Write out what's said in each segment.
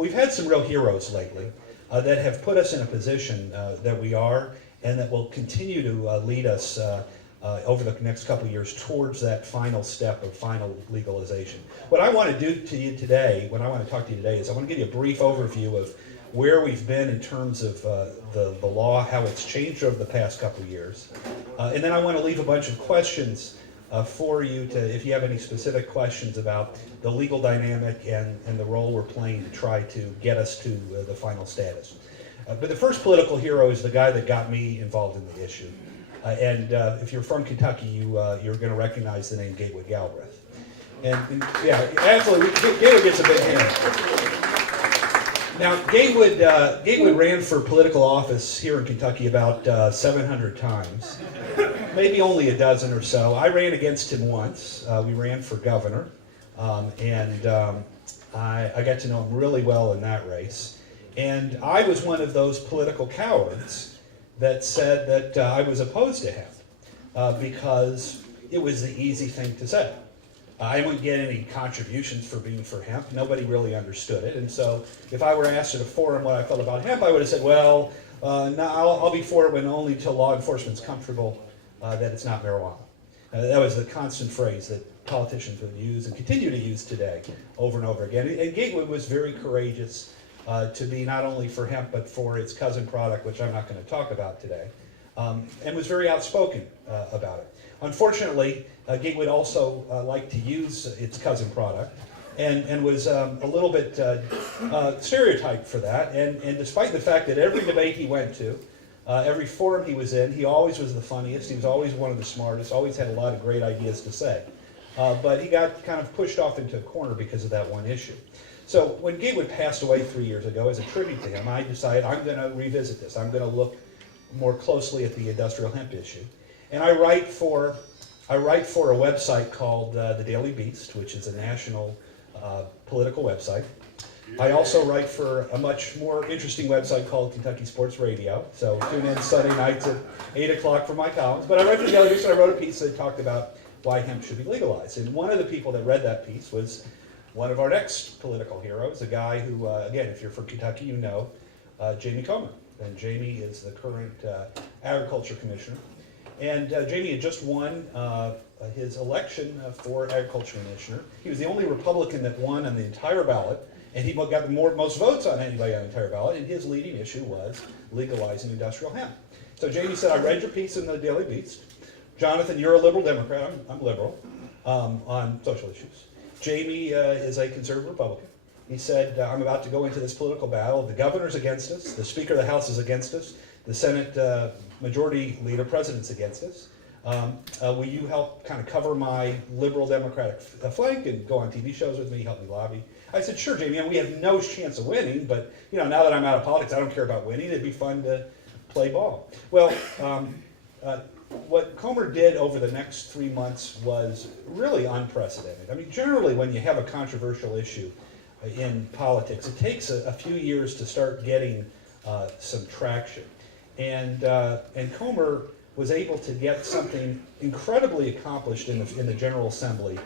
We've had some real heroes lately that have put us in a position that we are, and that will continue to lead us over the next couple of years towards that final step of final legalization. What I want to do to you today, what I want to talk to you today, is I want to give you a brief overview of where we've been in terms of the law, how it's changed over the past couple of years. And then I want to leave a bunch of questions for you to, if you have any specific questions about the legal dynamic and the role we're playing to try to get us to the final status. But the first political hero is the guy that got me involved in the issue. And if you're from Kentucky, you're going to recognize the name Gatewood Galbraith. And yeah, absolutely, Gatewood gets a big hand. Now, Gatewood ran for political office here in Kentucky about 700 times, maybe only a dozen or so. I ran against him once. We ran for governor, and I got to know him really well in that race. And I was one of those political cowards that said that I was opposed to him because it was the easy thing to say. I wouldn't get any contributions for being for hemp. Nobody really understood it. And so if I were asked at a forum what I felt about hemp, I would have said, well, no, I'll be for it when only till law enforcement's comfortable that it's not marijuana. That was the constant phrase that politicians would use and continue to use today over and over again. And Gatewood was very courageous to be not only for hemp but for its cousin product, which I'm not going to talk about today, and was very outspoken about it. Unfortunately, Gatewood also liked to use its cousin product and was a little bit stereotyped for that. And despite the fact that every debate he went to, every forum he was in, he always was the funniest, he was always one of the smartest, always had a lot of great ideas to say. But he got kind of pushed off into a corner because of that one issue. So when Gatewood passed away 3 years ago, as a tribute to him, I decided I'm going to revisit this. I'm going to look more closely at the industrial hemp issue. And I write for a website called The Daily Beast, which is a national political website. I also write for a much more interesting website called Kentucky Sports Radio. So tune in Sunday nights at 8 o'clock for my columns. But I write for The Daily Beast, and I wrote a piece that talked about why hemp should be legalized. And one of the people that read that piece was one of our next political heroes, a guy who, again, if you're from Kentucky, you know, Jamie Comer. And Jamie is the current agriculture commissioner. And Jamie had just won his election for agriculture commissioner. He was the only Republican that won on the entire ballot, and he got the most votes on anybody on the entire ballot, and his leading issue was legalizing industrial hemp. So Jamie said, I read your piece in the Daily Beast. Jonathan, you're a liberal Democrat. I'm liberal on social issues. Jamie is a conservative Republican. He said, I'm about to go into this political battle. The governor's against us. The Speaker of the House is against us. The Senate Majority Leader, President's against us. Will you help kind of cover my liberal Democratic flank and go on TV shows with me, help me lobby? I said, sure, Jamie, and we have no chance of winning, but you know, now that I'm out of politics, I don't care about winning. It'd be fun to play ball. Well, what Comer did over the next 3 months was really unprecedented. I mean, generally, when you have a controversial issue in politics, it takes a few years to start getting some traction. And Comer was able to get something incredibly accomplished in the General Assembly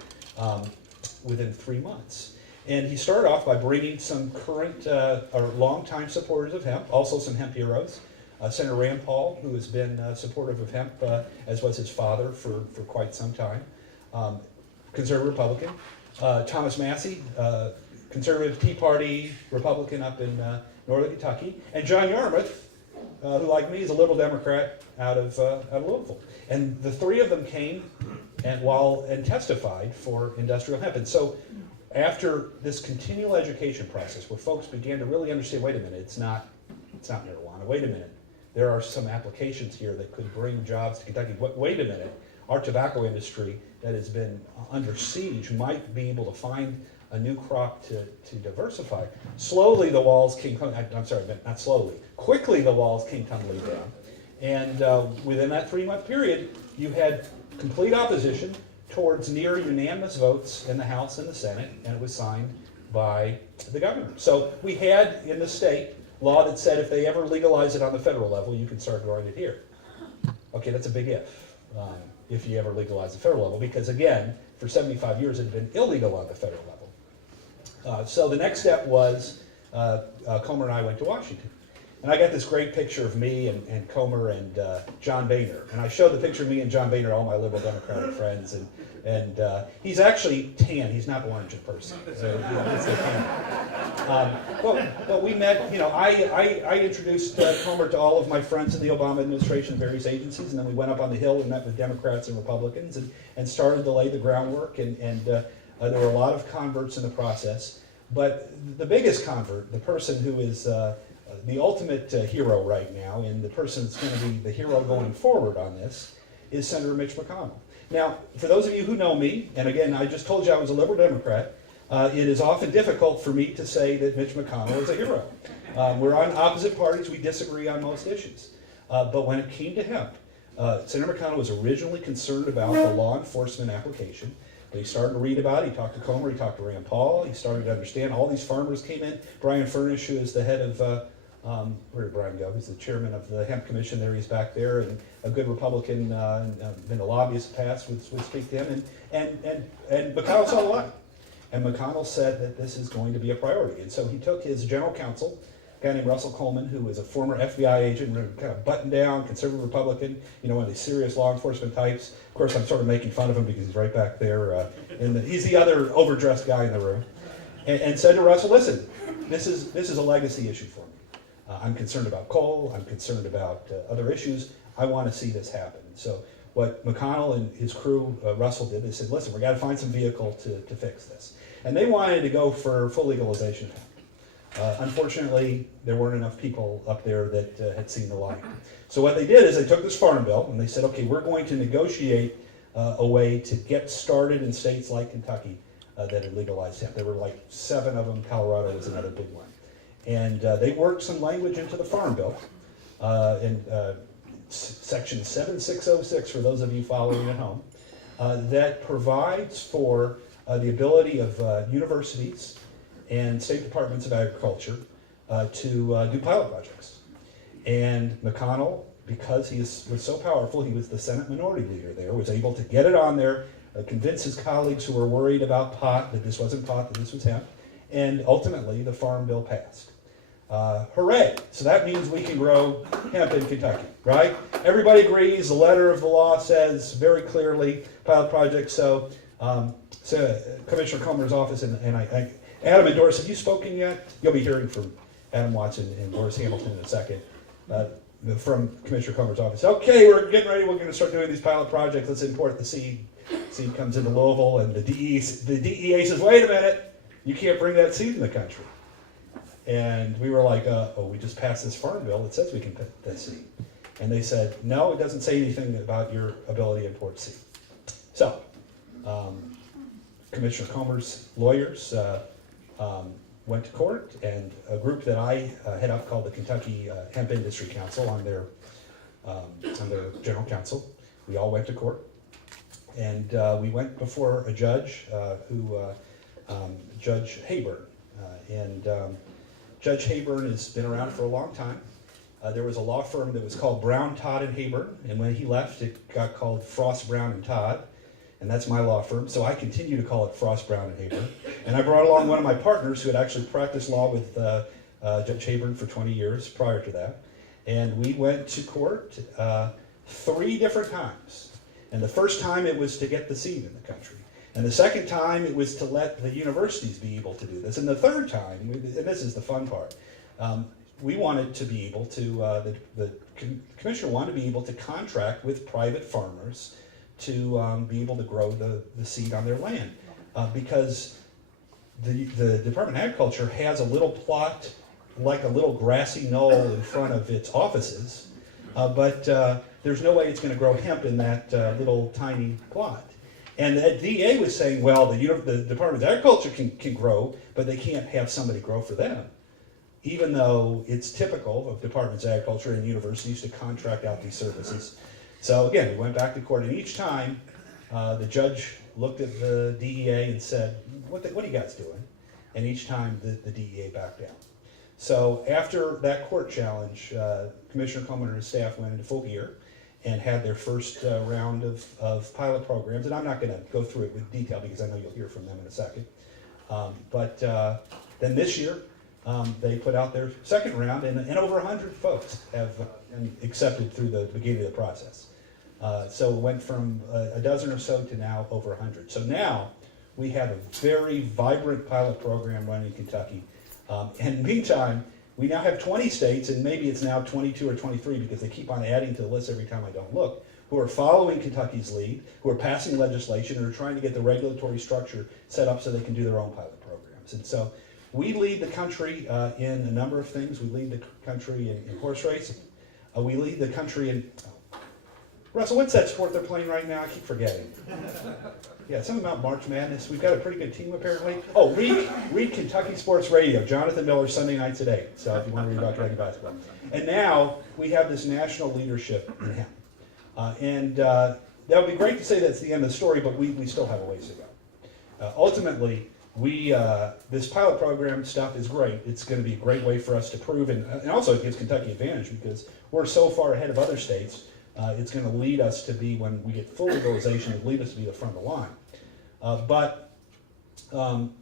within 3 months. And he started off by bringing some current or longtime supporters of hemp, also some hemp heroes. Senator Rand Paul, who has been supportive of hemp, as was his father for quite some time. Conservative Republican. Thomas Massey, conservative Tea Party Republican up in northern Kentucky. And John Yarmouth, who like me is a liberal Democrat out of Louisville. And the three of them came and testified for industrial hemp. And so after this continual education process where folks began to really understand, wait a minute, it's not marijuana, wait a minute, there are some applications here that could bring jobs to Kentucky. Wait a minute, our tobacco industry that has been under siege might be able to find a new crop to diversify. Slowly the walls came, I'm sorry, not slowly, quickly the walls came tumbling down. And within that 3-month period, you had complete opposition towards near unanimous votes in the House and the Senate, and it was signed by the governor. So we had in the state law that said if they ever legalize it on the federal level, you can start growing it here. Okay, that's a big if you ever legalize the federal level, because again, for 75 years it had been illegal on the federal level. So the next step was Comer and I went to Washington. And I got this great picture of me and Comer and John Boehner. And I showed the picture of me and John Boehner to all my liberal Democratic friends. And he's actually tan. He's not orange in person. So, it's the tan. But we met, I introduced Comer to all of my friends in the Obama administration, various agencies, and then we went up on the Hill and met with Democrats and Republicans and started to lay the groundwork. And there were a lot of converts in the process. But the biggest convert, the person who is the ultimate hero right now, and the person that's going to be the hero going forward on this, is Senator Mitch McConnell. Now, for those of you who know me, and again, I just told you I was a liberal Democrat, it is often difficult for me to say that Mitch McConnell is a hero. We're on opposite parties, we disagree on most issues. But when it came to hemp, Senator McConnell was originally concerned about the law enforcement application. But he started to read about it, he talked to Comer, he talked to Rand Paul, he started to understand all these farmers came in. Brian Furnish, who is the head of where did Brian go? He's the chairman of the Hemp Commission there, he's back there, and a good Republican, been a lobbyist past, would speak to him, and McConnell saw a lot. And McConnell said that this is going to be a priority. And so he took his general counsel, a guy named Russell Coleman, who was a former FBI agent, kind of buttoned down, conservative Republican, one of these serious law enforcement types. Of course, I'm sort of making fun of him because he's right back there. He's the other overdressed guy in the room. And said to Russell, listen, this is a legacy issue for me. I'm concerned about coal. I'm concerned about other issues. I want to see this happen. So what McConnell and his crew, Russell, did, they said, listen, we got to find some vehicle to fix this. And they wanted to go for full legalization. Unfortunately, there weren't enough people up there that had seen the light. So what they did is they took this farm bill and they said, okay, we're going to negotiate a way to get started in states like Kentucky that had legalized hemp. There were like 7 of them. Colorado was another big one. And they worked some language into the farm bill in section 7606, for those of you following at home, that provides for the ability of universities and state departments of agriculture to do pilot projects. And McConnell, because he was so powerful, he was the Senate minority leader there, was able to get it on there, convince his colleagues who were worried about pot, that this wasn't pot, that this was hemp, and ultimately the farm bill passed. Hooray! So that means we can grow hemp in Kentucky, right? Everybody agrees. The letter of the law says very clearly pilot project. So Commissioner Comer's office and Adam and Doris, have you spoken yet? You'll be hearing from Adam Watson and Doris Hamilton in a second from Commissioner Comer's office. Okay, we're getting ready. We're going to start doing these pilot projects. Let's import the seed. Seed comes into Louisville, and the DEA says, wait a minute, you can't bring that seed in the country. And we were like, we just passed this farm bill that says we can put that seed. And they said, no, it doesn't say anything about your ability to import seed. So, Commissioner Comer's lawyers went to court, and a group that I head up called the Kentucky Hemp Industry Council, I'm their general counsel. We all went to court. And we went before a judge, Judge Hayburn. Judge Hayburn has been around for a long time. There was a law firm that was called Brown, Todd, and Hayburn, and when he left, it got called Frost, Brown, and Todd, and that's my law firm, so I continue to call it Frost, Brown, and Hayburn. And I brought along one of my partners who had actually practiced law with Judge Hayburn for 20 years prior to that, and we went to court 3 different times. And the first time it was to get the seed in the country. And the second time it was to let the universities be able to do this. And the third time, and this is the fun part, we wanted to be able to, the commissioner wanted to be able to contract with private farmers to be able to grow the seed on their land. Because the Department of Agriculture has a little plot, like a little grassy knoll in front of its offices, but there's no way it's going to grow hemp in that little tiny plot. And the DEA was saying, well, the Department of Agriculture can grow, but they can't have somebody grow for them, even though it's typical of Departments of Agriculture and universities to contract out these services. So again, we went back to court, and each time the judge looked at the DEA and said, what are you guys doing? And each time the DEA backed down. So after that court challenge, Commissioner Coleman and his staff went into full gear and had their first round of pilot programs. And I'm not going to go through it with detail because I know you'll hear from them in a second. But then this year, They put out their second round, and over 100 folks have been accepted through the beginning of the process. So it went from a dozen or so to now over 100. So now we have a very vibrant pilot program running in Kentucky. And in the meantime, we now have 20 states, and maybe it's now 22 or 23 because they keep on adding to the list every time I don't look, who are following Kentucky's lead, who are passing legislation, and are trying to get the regulatory structure set up so they can do their own pilot programs. And so we lead the country in a number of things. We lead the country in horse racing. We lead the country in... Russell, what's that sport they're playing right now? I keep forgetting. Yeah, something about March Madness. We've got a pretty good team, apparently. Oh, read Kentucky Sports Radio. Jonanthan Miller, Sunday nights at 8. So if you want to read about Kentucky basketball. And now we have this national leadership in hemp. That would be great to say that's the end of the story, but we still have a ways to go. Ultimately, this pilot program stuff is great. It's going to be a great way for us to prove, and also it gives Kentucky advantage because we're so far ahead of other states. It's going to lead us to be, when we get full legalization, it'll lead us to be the front of the line. But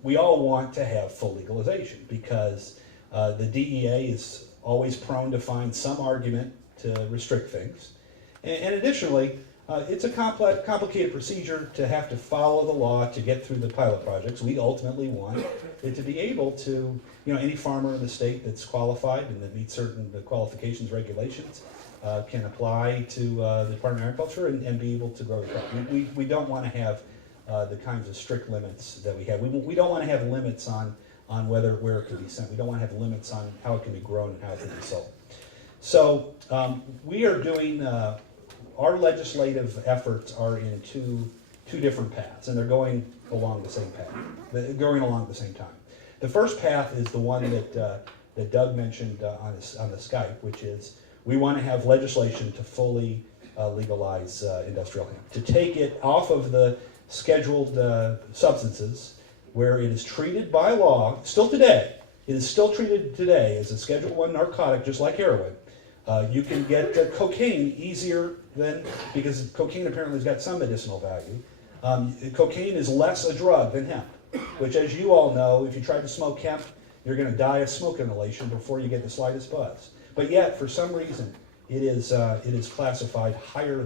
we all want to have full legalization because the DEA is always prone to find some argument to restrict things. And additionally, it's a complicated procedure to have to follow the law to get through the pilot projects. We ultimately want it to be able to, any farmer in the state that's qualified and that meets certain qualifications, regulations, can apply to the Department of Agriculture and be able to grow the crop. We don't want to have the kinds of strict limits that we have. We don't want to have limits on where it can be sent. We don't want to have limits on how it can be grown and how it can be sold. So we are doing, our legislative efforts are in two different paths, and they're going along the same path. They're going along at the same time. The first path is the one that Doug mentioned on the Skype, which is we want to have legislation to fully legalize industrial hemp, to take it off of the scheduled substances where it is treated by law, still today, it is still treated today as a Schedule I narcotic, just like heroin. You can get cocaine easier because cocaine apparently has got some medicinal value. Cocaine is less a drug than hemp, which, as you all know, if you try to smoke hemp, you're going to die of smoke inhalation before you get the slightest buzz. But yet, for some reason, it is classified higher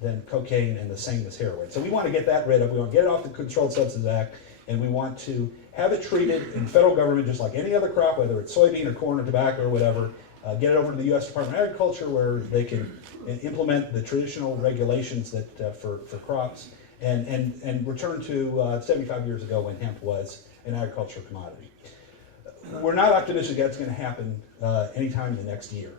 than cocaine and the same as heroin. So we want to get that rid of. We want to get it off the Controlled Substances Act, and we want to have it treated in federal government just like any other crop, whether it's soybean or corn or tobacco or whatever. Get it over to the U.S. Department of Agriculture where they can implement the traditional regulations that for crops and return to 75 years ago when hemp was an agricultural commodity. We're not optimistic that's going to happen anytime in the next year,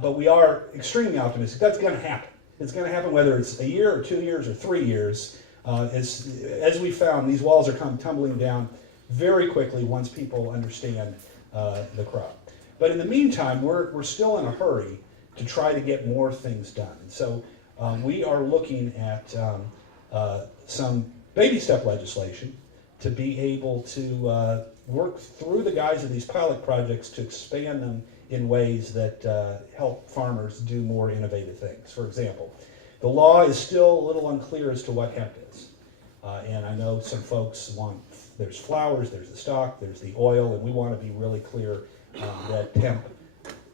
but we are extremely optimistic that's going to happen. It's going to happen whether it's a year or 2 years or 3 years. As we found, these walls are tumbling down very quickly once people understand the crop. But in the meantime, we're still in a hurry to try to get more things done. So we are looking at some baby step legislation to be able to work through the guise of these pilot projects to expand them in ways that help farmers do more innovative things. For example, the law is still a little unclear as to what hemp is. And I know some folks there's flowers, there's the stalk, there's the oil, and we want to be really clear that hemp,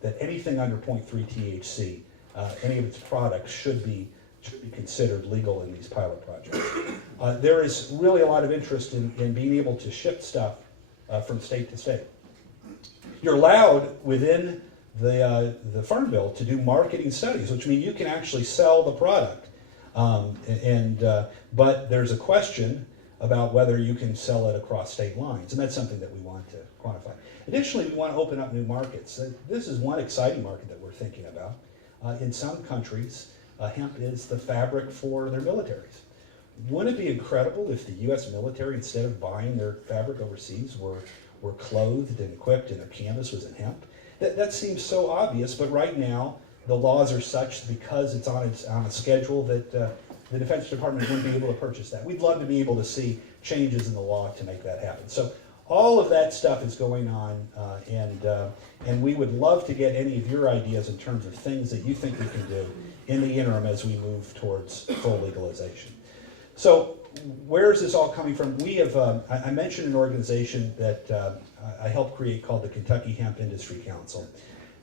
that anything under 0.3 THC, any of its products should be considered legal in these pilot projects. There is really a lot of interest in being able to ship stuff from state to state. You're allowed within the Farm Bill to do marketing studies, which means you can actually sell the product. But there's a question about whether you can sell it across state lines, and that's something that we want to quantify. Additionally, we want to open up new markets. This is one exciting market that we're thinking about. In some countries, hemp is the fabric for their militaries. Wouldn't it be incredible if the U.S. military, instead of buying their fabric overseas, were clothed and equipped and their canvas was in hemp? That seems so obvious, but right now the laws are such, because it's on a schedule, that the Defense Department wouldn't be able to purchase that. We'd love to be able to see changes in the law to make that happen. So all of that stuff is going on, and we would love to get any of your ideas in terms of things that you think we can do in the interim as we move towards full legalization. So where is this all coming from? We have, I mentioned an organization that I helped create called the Kentucky Hemp Industry Council.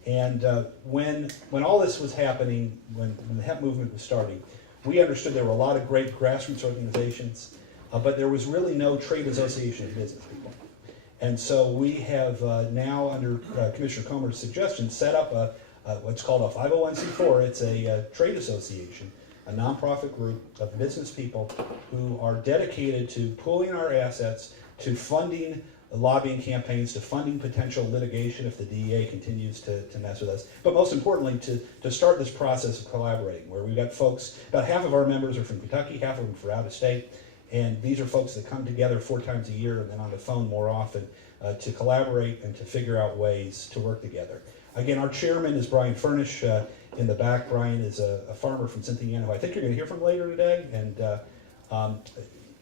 And when all this was happening, when the hemp movement was starting, we understood there were a lot of great grassroots organizations, but there was really no trade association of business people. And so we have now, under Commissioner Comer's suggestion, set up what's called a 501c4. It's a trade association, a nonprofit group of business people who are dedicated to pooling our assets, to funding lobbying campaigns, to funding potential litigation if the DEA continues to mess with us, but most importantly to start this process of collaborating, where we've got folks, about half of our members are from Kentucky, half of them from out of state, and these are folks that come together 4 times a year and then on the phone more often to collaborate and to figure out ways to work together. Again, our chairman is Brian Furnish in the back. Brian is a farmer from Cynthiana, who I think you're going to hear from later today, and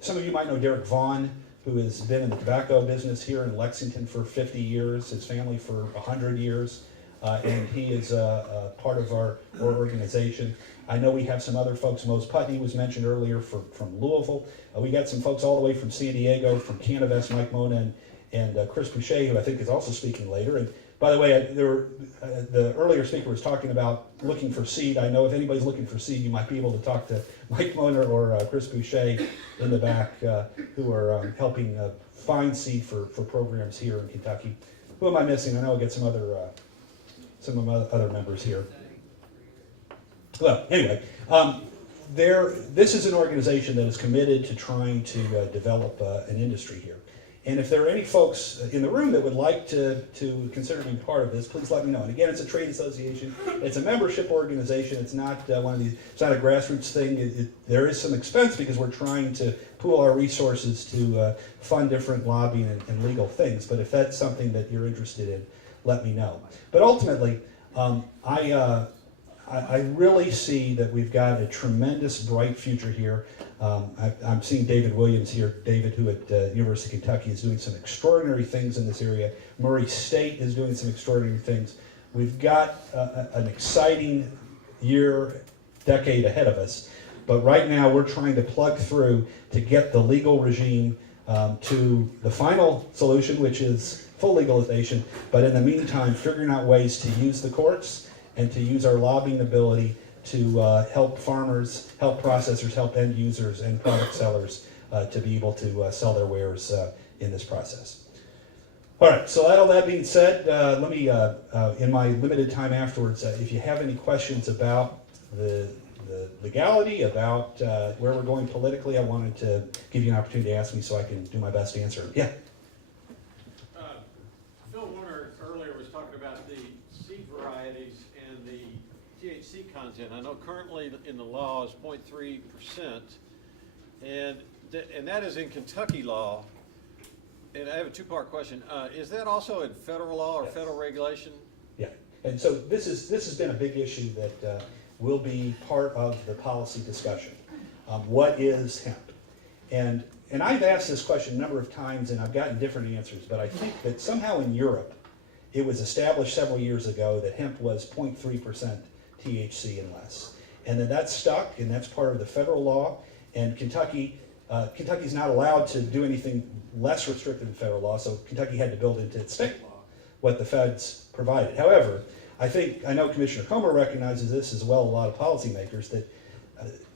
some of you might know Derek Vaughn, who has been in the tobacco business here in Lexington for 50 years, his family for 100 years, and he is a part of our organization. I know we have some other folks. Mose Putney was mentioned earlier from Louisville. We got some folks all the way from San Diego, from Canavest, Mike Mona, and Chris Boucher, who I think is also speaking later. And by the way, the earlier speaker was talking about looking for seed. I know if anybody's looking for seed, you might be able to talk to Mike Mona or Chris Boucher in the back, who are helping find seed for programs here in Kentucky. Who am I missing? I know I'll get some other members here. Well, anyway, this is an organization that is committed to trying to develop an industry here. And if there are any folks in the room that would like to consider being part of this, please let me know. And again, it's a trade association. It's a membership organization. It's not one of these. It's not a grassroots thing. There is some expense because we're trying to pool our resources to fund different lobbying and legal things. But if that's something that you're interested in, let me know. But ultimately, I really see that we've got a tremendous, bright future here. I'm seeing David Williams here. David, who at University of Kentucky is doing some extraordinary things in this area. Murray State is doing some extraordinary things. We've got an exciting decade ahead of us. But right now, we're trying to plug through to get the legal regime to the final solution, which is full legalization. But in the meantime, figuring out ways to use the courts and to use our lobbying ability to help farmers, help processors, help end users and product sellers to be able to sell their wares in this process. All right, so all that being said, let me, in my limited time afterwards, if you have any questions about the legality, about where we're going politically, I wanted to give you an opportunity to ask me so I can do my best to answer. Yeah? Phil Warner earlier was talking about the seed varieties and the THC content. I know currently in the law is 0.3%, and that is in Kentucky law. And I have a two-part question. Is that also in federal law or federal regulation? Yeah, and so this has been a big issue that will be part of the policy discussion. What is hemp? And I've asked this question a number of times and I've gotten different answers, but I think that somehow in Europe it was established several years ago that hemp was 0.3% THC and less. And then that's stuck, and that's part of the federal law. And Kentucky's not allowed to do anything less restrictive than federal law, so Kentucky had to build into its state law what the feds provided. However, I know Commissioner Comer recognizes this as well, a lot of policymakers, that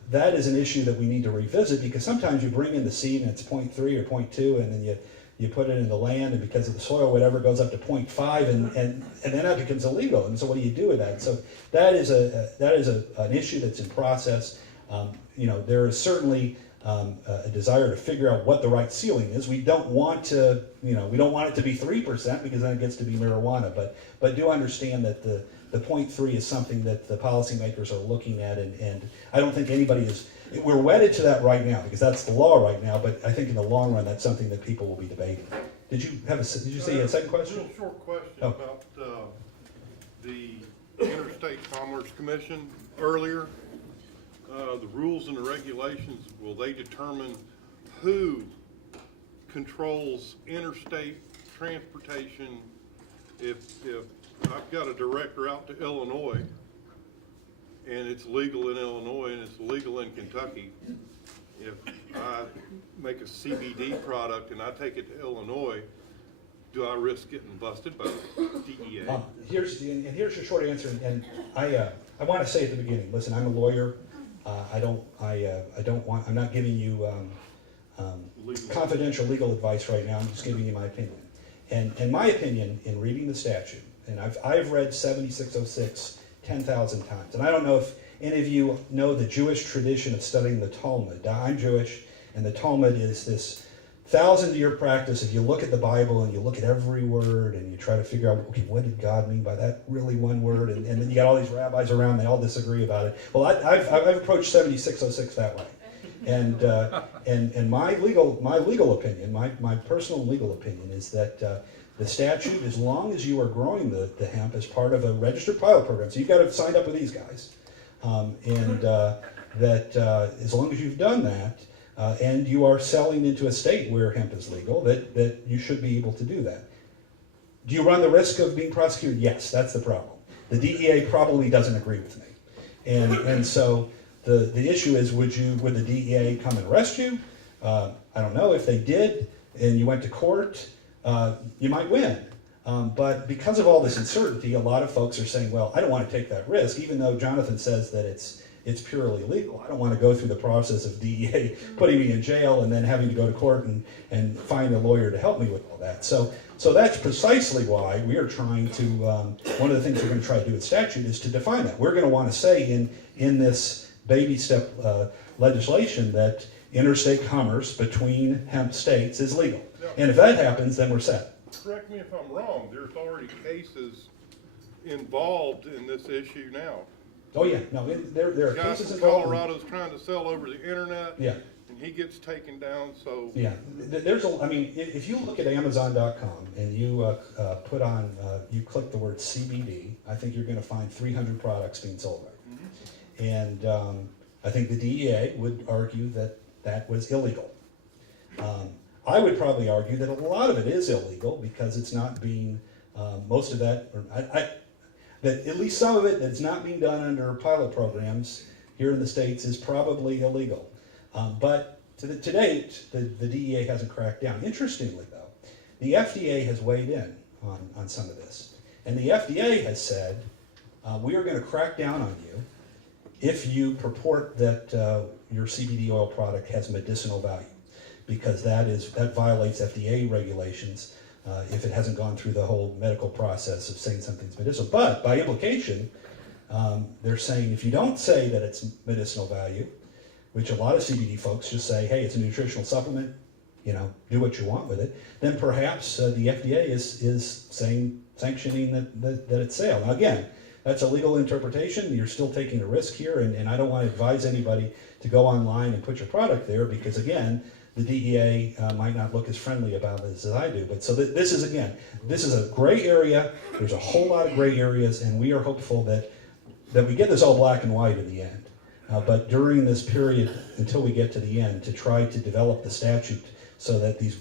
that is an issue that we need to revisit, because sometimes you bring in the seed and it's 0.3 or 0.2, and then you put it in the land, and because of the soil, whatever, it goes up to 0.5, and then that becomes illegal. And so what do you do with that? So that is an issue that's in process. There is certainly a desire to figure out what the right ceiling is. We don't want it to be 3% because then it gets to be marijuana. But do understand that the 0.3 is something that the policymakers are looking at, and I don't think anybody is. We're wedded to that right now because that's the law right now. But I think in the long run, that's something that people will be debating. Did you say you had a second question? A real short question about the Interstate Commerce Commission earlier. The rules and the regulations, will they determine who controls interstate transportation? If I've got a director out to Illinois and it's legal in Illinois and it's legal in Kentucky, if I make a CBD product and I take it to Illinois, do I risk getting busted by the DEA? Here's the short answer, and I want to say at the beginning, listen, I'm a lawyer. I'm not giving you confidential legal advice right now. I'm just giving you my opinion. And my opinion in reading the statute, and I've read 7606 10,000 times, and I don't know if any of you know the Jewish tradition of studying the Talmud. I'm Jewish, and the Talmud is this 1,000-year practice. If you look at the Bible and you look at every word and you try to figure out, okay, what did God mean by that really one word? And then you got all these rabbis around, they all disagree about it. Well, I've approached 7606 that way. And my legal opinion, my personal legal opinion is that the statute, as long as you are growing the hemp as part of a registered pilot program, so you've got to sign up with these guys, as long as you've done that, and you are selling into a state where hemp is legal, that you should be able to do that. Do you run the risk of being prosecuted? Yes, that's the problem. The DEA probably doesn't agree with me. And so the issue is, would the DEA come and arrest you? I don't know. If they did and you went to court, you might win. But because of all this uncertainty, a lot of folks are saying, well, I don't want to take that risk, even though Jonathan says that it's purely legal. I don't want to go through the process of DEA putting me in jail and then having to go to court and find a lawyer to help me with all that. So that's precisely why we are trying to, one of the things we're going to try to do with statute is to define that. We're going to want to say in this baby step legislation that interstate commerce between hemp states is legal. Yeah. And if that happens, then we're set. Correct me if I'm wrong, there's already cases involved in this issue now. Oh yeah, no, there are Guy cases from involved. Colorado's trying to sell over the internet. Yeah. And he gets taken down, so. Yeah, if you look at Amazon.com and you put on, you click the word CBD, I think you're going to find 300 products being sold there. Mm-hmm. And I think the DEA would argue that was illegal. I would probably argue that a lot of it is illegal because it's not being, most of that, that at least some of it that's not being done under pilot programs here in the States is probably illegal. But to date, the DEA hasn't cracked down. Interestingly, though, the FDA has weighed in on some of this. And the FDA has said, we are going to crack down on you if you purport that your CBD oil product has medicinal value, because that violates FDA regulations if it hasn't gone through the whole medical process of saying something's medicinal. But by implication, they're saying if you don't say that it's medicinal value, which a lot of CBD folks just say, hey, it's a nutritional supplement, do what you want with it, then perhaps the FDA is sanctioning that it's sale. Now again, that's a legal interpretation. You're still taking a risk here, and I don't want to advise anybody to go online and put your product there because, again, the DEA might not look as friendly about this as I do. But so this is a gray area. There's a whole lot of gray areas, and we are hopeful that we get this all black and white in the end. But during this period, until we get to the end, to try to develop the statute so that these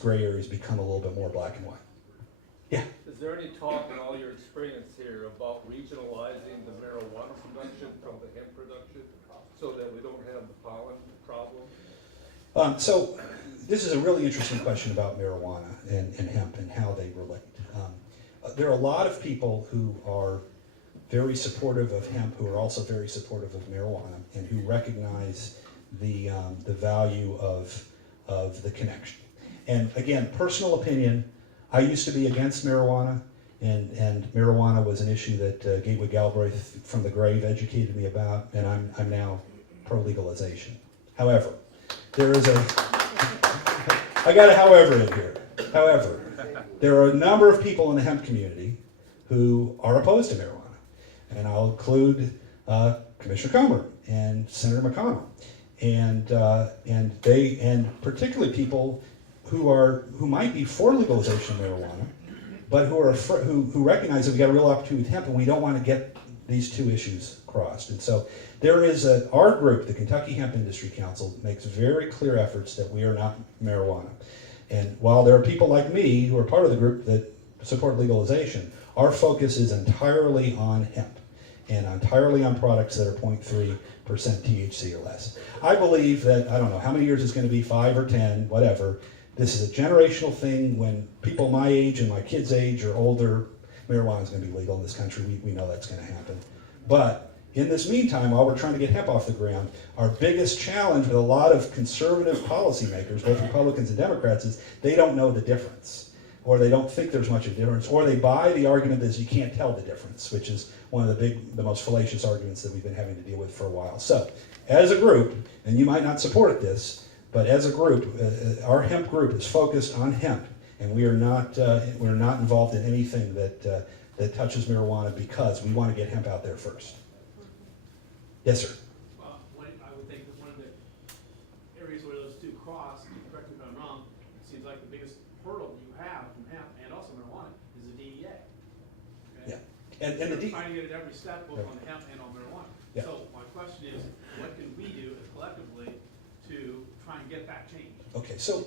gray areas become a little bit more black and white. Yeah. Is there any talk in all your experience here about regionalizing the marijuana production from the hemp production so that we don't have the pollen problem? So this is a really interesting question about marijuana and hemp and how they relate. There are a lot of people who are very supportive of hemp who are also very supportive of marijuana and who recognize the value of the connection. And again, personal opinion, I used to be against marijuana, and marijuana was an issue that Gateway Galbraith from the grave educated me about, and I'm now pro-legalization. However, there is I got a however in here. However, there are a number of people in the hemp community who are opposed to marijuana. And I'll include Commissioner Comer and Senator McConnell, and particularly people who might be for legalization of marijuana, but who recognize that we got a real opportunity with hemp, and we don't want to get these two issues crossed. And so there is our group, the Kentucky Hemp Industry Council, makes very clear efforts that we are not marijuana. And while there are people like me who are part of the group that support legalization, our focus is entirely on hemp. and entirely on products that are 0.3% THC or less. I believe that, I don't know how many years it's going to be, 5 or 10, whatever. This is a generational thing. When people my age and my kids' age or older, marijuana is going to be legal in this country. We know that's going to happen. But in this meantime, while we're trying to get hemp off the ground, our biggest challenge with a lot of conservative policymakers, both Republicans and Democrats, is they don't know the difference, or they don't think there's much of a difference, or they buy the argument that you can't tell the difference, which is one of the most fallacious arguments that we've been having to deal with for a while. So, as a group, and you might not support this, but as a group, our hemp group is focused on hemp, and we're not involved in anything that touches marijuana, because we want to get hemp out there first. Yes, sir. I would think that one of the areas where those two cross, correct me if I'm wrong, it seems like the biggest hurdle you have from hemp and also marijuana is the DEA. Okay? Yeah, and the You're trying to get at every step, both on hemp and on marijuana. Yeah. So my question is, what can we do collectively to try and get that change? Okay, so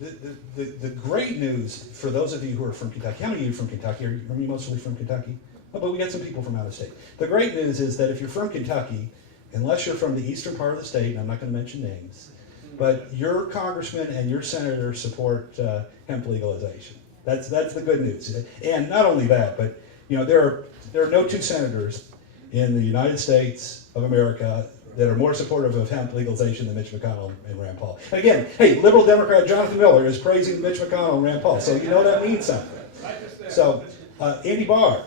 the great news for those of you who are from Kentucky, how many of you are from Kentucky? Are you mostly from Kentucky? Oh, but we got some people from out of state. The great news is that if you're from Kentucky, unless you're from the eastern part of the state, and I'm not going to mention names, but your congressman and your senator support hemp legalization. That's the good news. And not only that, but there are no two senators in the United States of America that are more supportive of hemp legalization than Mitch McConnell and Rand Paul. And again, hey, liberal Democrat Jonathan Miller is praising Mitch McConnell and Rand Paul, so that means something. So Andy Barr,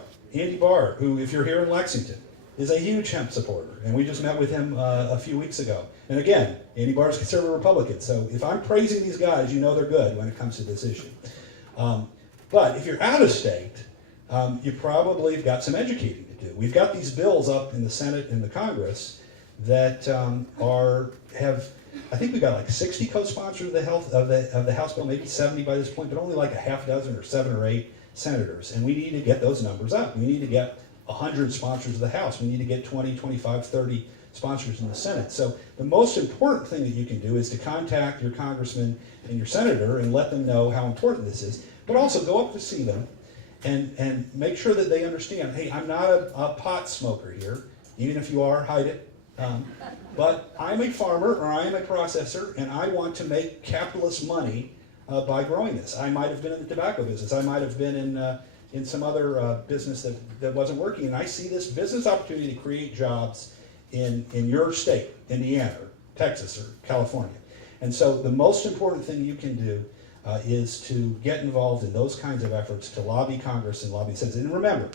who, if you're here in Lexington, is a huge hemp supporter, and we just met with him a few weeks ago. And again, Andy Barr is a conservative Republican, so if I'm praising these guys, they're good when it comes to this issue. But if you're out of state, you probably have got some educating to do. We've got these bills up in the Senate and the Congress that I think we've got like 60 co-sponsors of the House bill, maybe 70 by this point, but only like a half dozen or 7 or 8 senators, and we need to get those numbers up. We need to get 100 sponsors of the House. We need to get 20, 25, 30 sponsors in the Senate. So the most important thing that you can do is to contact your congressman and your senator and let them know how important this is, but also go up to see them and make sure that they understand, hey, I'm not a pot smoker here. Even if you are, hide it. But I'm a farmer, or I am a processor, and I want to make capitalist money by growing this. I might have been in the tobacco business. I might have been in some other business that wasn't working. And I see this business opportunity to create jobs in your state, Indiana, or Texas, or California. And so the most important thing you can do is to get involved in those kinds of efforts to lobby Congress and lobby citizens. And remember,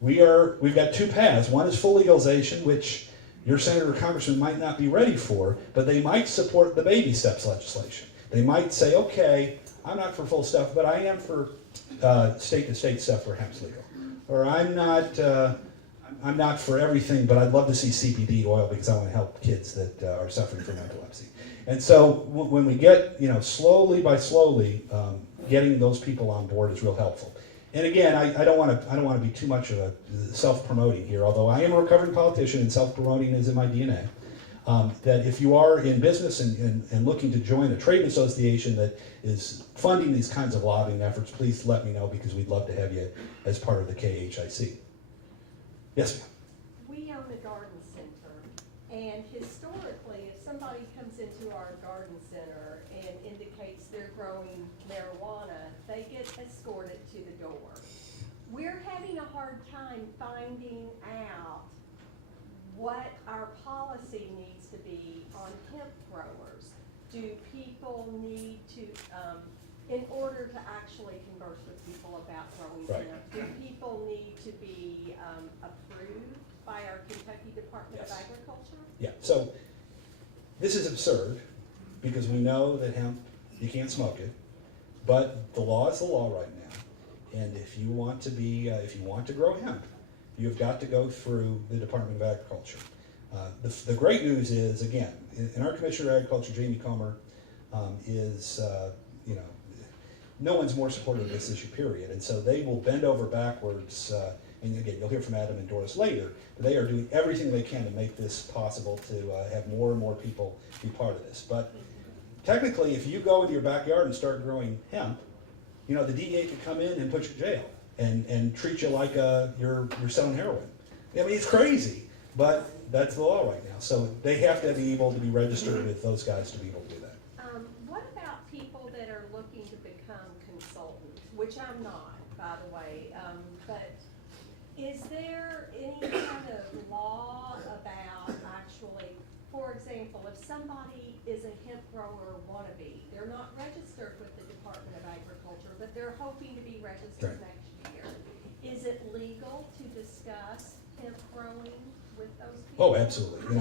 we've got two paths. One is full legalization, which your senator or congressman might not be ready for, but they might support the baby steps legislation. They might say, okay, I'm not for full stuff, but I am for state-to-state stuff where hemp's legal. Or I'm not for everything, but I'd love to see CBD oil because I want to help kids that are suffering from epilepsy. And so when we get, slowly by slowly, getting those people on board is real helpful. And again, I don't want to be too much of a self-promoting here, although I am a recovering politician and self-promoting is in my DNA. That if you are in business and looking to join a trade association that is funding these kinds of lobbying efforts, please let me know because we'd love to have you as part of the KHIC. Yes, ma'am. We own a garden center, and historically, if somebody comes into our garden center and indicates they're growing marijuana, they get escorted to the door. We're having a hard time finding out what our policy needs to be on hemp growers. Do people need to, in order to actually converse with people about growing hemp, do people need to be approved by our Kentucky Department of Agriculture? Yeah, so this is absurd because we know that hemp, you can't smoke it, but the law is the law right now. And if you want to grow hemp, you've got to go through the Department of Agriculture. The great news is, again, in our Commissioner of Agriculture, Jamie Comer, no one's more supportive of this issue, period. And so they will bend over backwards, and again, you'll hear from Adam and Doris later, but they are doing everything they can to make this possible to have more and more people be part of this. But technically, if you go into your backyard and start growing hemp, the DEA could come in and put you in jail and treat you like you're selling heroin. I mean, it's crazy, but that's the law right now. So they have to be able to be registered with those guys to be able to do that. What about people that are looking to become consultants, which I'm not, by the way, but is there any kind of law about actually, for example, if somebody is a hemp grower wannabe, they're not registered with the Department of Agriculture, but they're hoping to be registered Right. next year. Is it legal to discuss hemp growing with those people? Oh, absolutely.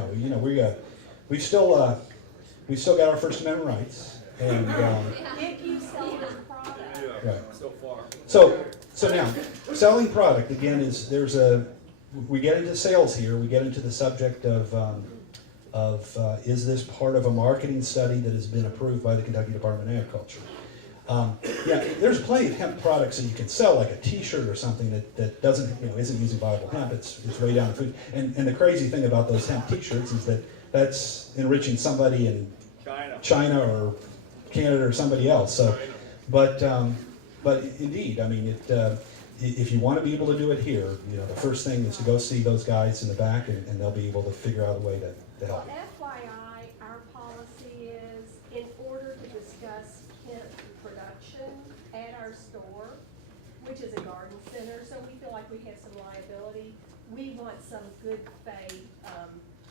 We still got our First Amendment rights, and If you sell this product. right. So far. So now, selling product again we get into sales here. We get into the subject of is this part of a marketing study that has been approved by the Kentucky Department of Agriculture? Yeah, there's plenty of hemp products that you can sell, like a T-shirt or something that doesn't, isn't using viable hemp. It's way down the food. And the crazy thing about those hemp T-shirts is that that's enriching somebody in China or Canada or somebody else. So, but indeed, I mean, if you want to be able to do it here, the first thing is to go see those guys in the back, and they'll be able to figure out a way to help you. FYI, our policy is in order to discuss hemp production at our store, which is a garden center, so we feel like we have some liability. We want some good faith,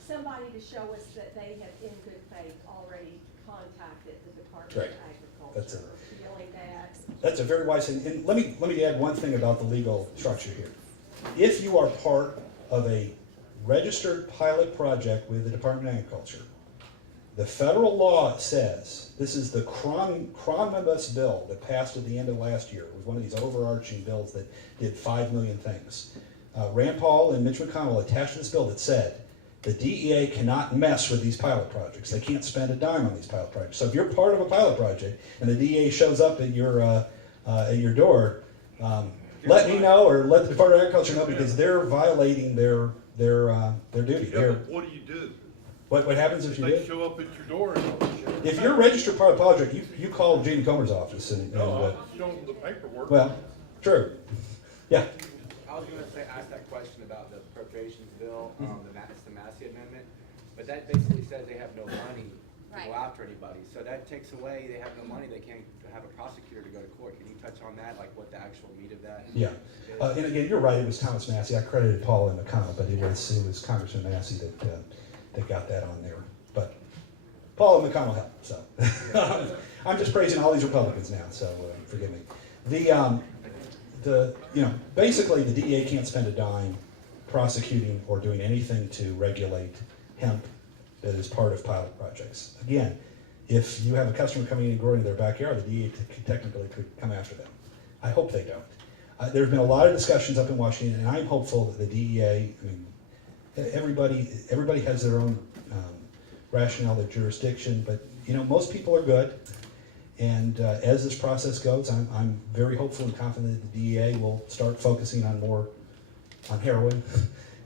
somebody to show us that they have in good faith already contacted the Department Right. of Agriculture. That's it. Feeling that. That's a very wise thing. And let me add one thing about the legal structure here. If you are part of a registered pilot project with the Department of Agriculture, the federal law says, this is the Omnibus bill that passed at the end of last year. It was one of these overarching bills that did 5 million things. Rand Paul and Mitch McConnell attached this bill that said, the DEA cannot mess with these pilot projects. They can't spend a dime on these pilot projects. So if you're part of a pilot project and the DEA shows up at your door, let me know, or let the Department of Agriculture know, because they're violating their duty. Yeah, but what do you do? What happens if If you they do? show up at your door and, If you're a registered pilot project, you call Jamie Comer's office and no, I'll show them the paperwork. well, true. Yeah. I was gonna ask that question about the appropriations bill, it's the Massey amendment, but that basically says they have no money to go Right. after anybody. So that takes away, they have no money, they can't have a prosecutor to go to court. Can you touch on that, like what the actual meat of that is? Yeah. And again, you're right, it was Thomas Massey. I credited Paul and McConnell, but it was Congressman Massey that got that on there. But Paul and McConnell helped, so. I'm just praising all these Republicans now, so forgive me. Basically the DEA can't spend a dime prosecuting or doing anything to regulate hemp that is part of pilot projects. Again, if you have a customer coming in and growing in their backyard, the DEA technically could come after them. I hope they don't. There have been a lot of discussions up in Washington, and I'm hopeful that the DEA, everybody has their own rationale, their jurisdiction, but most people are good. And as this process goes, I'm very hopeful and confident that the DEA will start focusing on heroin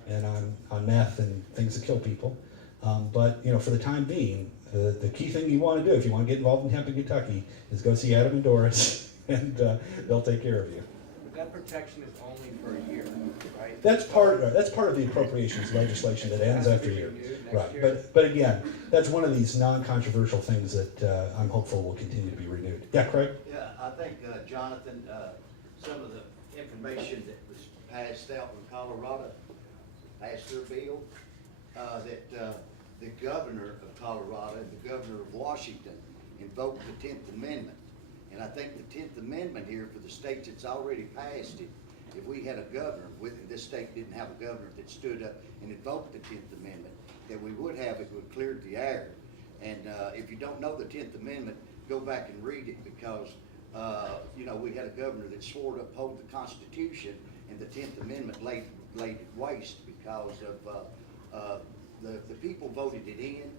and on meth and things that kill people. But for the time being, the key thing you want to do if you want to get involved in hemp in Kentucky is go see Adam and Doris, and they'll take care of you. But that protection is only for a year, right? That's part of the appropriations legislation that ends after a year. Next Right, year. but again, that's one of these non-controversial things that I'm hopeful will continue to be renewed. Yeah, Craig? Yeah, I think, Jonathan, some of the information that was passed out in Colorado, passed their bill, that the governor of Colorado and the governor of Washington invoked the 10th Amendment. And I think the 10th Amendment here for the states that's already passed it, if we had a governor, this state didn't have a governor that stood up and invoked the 10th Amendment, that we would have, it would clear the air. And if you don't know the 10th Amendment, go back and read it, because we had a governor that swore to uphold the Constitution, and the 10th Amendment laid it waste because of the people voted it in.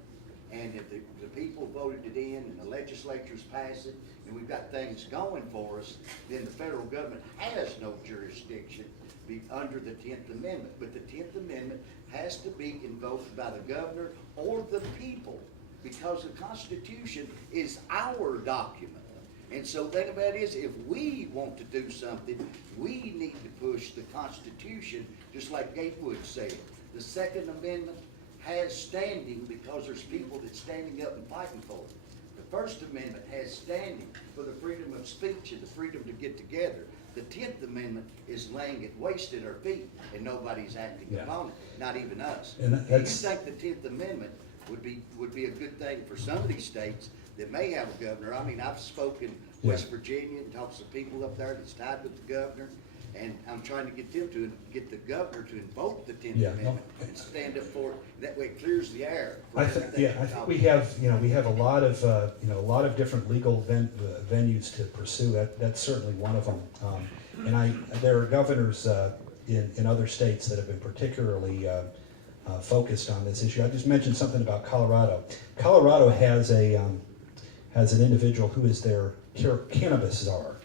And if the people voted it in and the legislatures passed it, and we've got things going for us, then the federal government has no jurisdiction under the 10th Amendment. But the 10th Amendment has to be invoked by the governor or the people, because the Constitution is our document. And so the thing about it is, if we want to do something, we need to push the Constitution, just like Gatewood said. The Second Amendment has standing because there's people that's standing up and fighting for it. The First Amendment has standing for the freedom of speech and the freedom to get together. The 10th Amendment is laying it waste at our feet, and nobody's acting Yeah. upon it, not even us. And Do you that's- think the 10th Amendment would be a good thing for some of these states that may have a governor? I mean, I've spoken West Yeah. Virginia and talked to people up there that's tied with the governor, and I'm trying to get them to get the governor to invoke the 10th Yeah, no. Amendment and stand up for it. That way it clears the air. for I think, everything yeah, I we're think talking we have, we have a lot of, a lot of different legal venues to pursue. That's certainly one of them. And there are governors in other states that have been particularly focused on this issue. I just mentioned something about Colorado. Colorado has an individual who is their cannabis czar.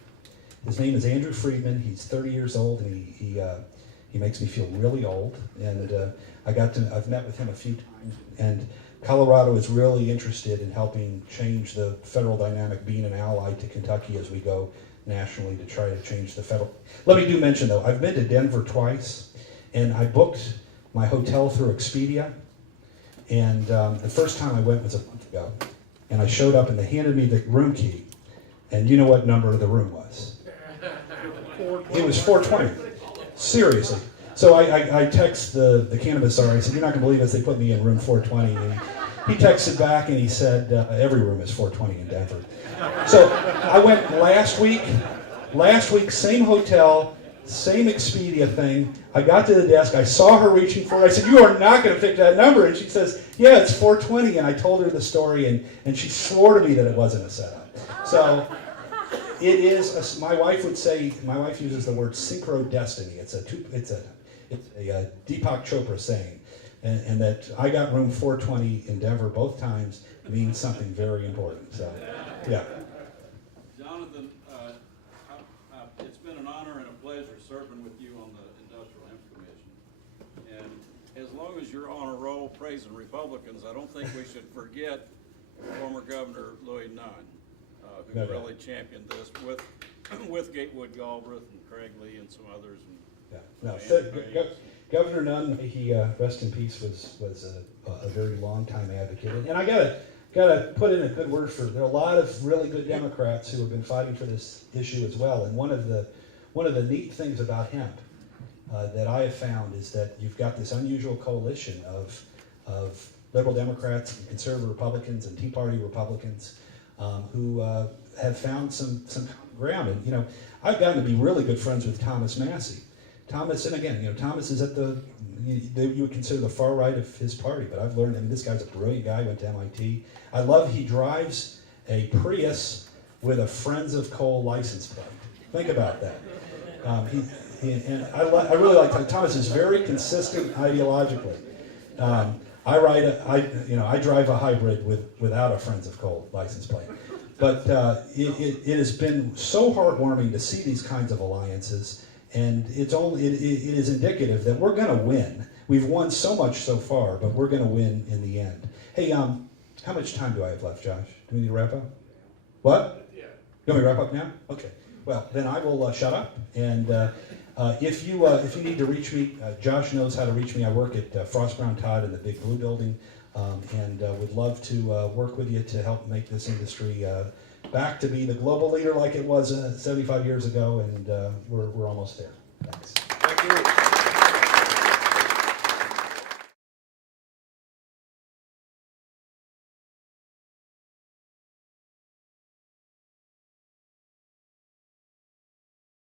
His name is Andrew Friedman. He's 30 years old, and he makes me feel really old. And I've met with him a few times. And Colorado is really interested in helping change the federal dynamic, being an ally to Kentucky as we go nationally to try to change the federal. Let me mention though, I've been to Denver twice, and I booked my hotel through Expedia. And the first time I went was a month ago, and I showed up and they handed me the room key, and you know what number the room was? It was 420. Seriously. So I text the cannabis czar. I said, "You're not going to believe this. They put me in room 420." And he texted back and he said, "Every room is 420 in Denver." So I went last week, same hotel, same Expedia thing. I got to the desk. I saw her reaching for it. I said, "You are not going to pick that number." And she says, "Yeah, it's 420. And I told her the story, and she swore to me that it wasn't a setup. So it is. My wife would say. My wife uses the word synchro destiny. It's a Deepak Chopra saying, and that I got room 420 in Denver both times means something very important. So, yeah. Jonathan, it's been an honor and a pleasure serving with you on the Industrial Hemp Commission. And as long as you're on a roll praising Republicans, I don't think we should forget former Governor Louis Nunn, who No doubt. really championed this with Gatewood Galbraith and Craig Lee and some others. And Yeah. No, Andy Graves. Governor Nunn, he rest in peace, was a very long time advocate. And I gotta put in a good word for. There are a lot of really good Democrats who have been fighting for this issue as well. And one of the neat things about hemp that I have found is that you've got this unusual coalition of liberal Democrats, and conservative Republicans, and Tea Party Republicans who have found some common ground. And I've gotten to be really good friends with Thomas Massey. Thomas, and again, Thomas is at you would consider the far right of his party, but I've learned, this guy's a brilliant guy, went to MIT. I love he drives a Prius with a Friends of Coal license plate. Think about that. And I really like Thomas is very consistent ideologically. I drive a hybrid without a Friends of Coal license plate. But it has been so heartwarming to see these kinds of alliances. And it is indicative that we're going to win. We've won so much so far, but we're going to win in the end. Hey, how much time do I have left, Josh? Do we need to wrap up? What? Yeah. You want me to wrap up now? Okay. Well, then I will shut up. And if you need to reach me, Josh knows how to reach me. I work at Frost Brown Todd in the Big Blue Building, and would love to work with you to help make this industry back to be the global leader like it was 75 years ago, and we're almost there. Thanks.